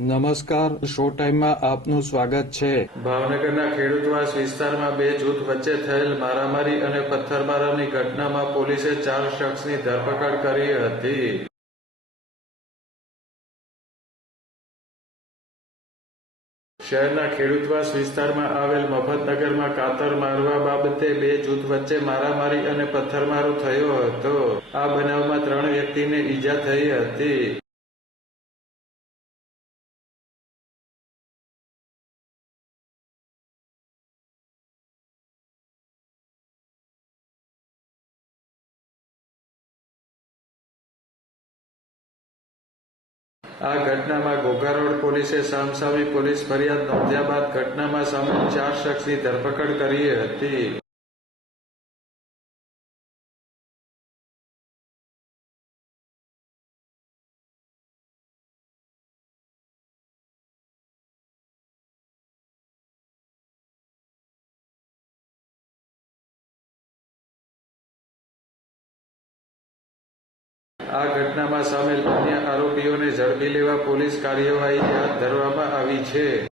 નમસ્કાર, શો ટાઈમમાં આપનું સ્વાગત છે. ભાવનગરના ખેડૂતવાસ વિસ્તારમાં બે જૂથ વચ્ચે થયેલ મારામારી અને પથ્થરમારાની ઘટનામાં પોલીસે 4 શખ્સની ધરપકડ કરી હતી. શહેરના ખેડૂતવાસ વિસ્તારમાં આવેલ મફતનગરમાં કાતર મારવા બાબતે બે જૂથ વચ્ચે મારામારી અને પથ્થરમારો થયો હતો. આ બનાવમાં 3 વ્યક્તિને ઈજા થઈ હતી. આ ઘટનામાં ઘોઘા રોડ પોલીસે સામસામી પોલીસ ફરિયાદ નોંધ્યા બાદ ઘટનામાં સામેલ 4 શખ્સની ધરપકડ કરી હતી. આ ઘટનામાં સામેલ અન્ય આરોપીઓને ઝડપી લેવા પોલીસ કાર્યવાહી હાથ ધરવામાં આવી છે.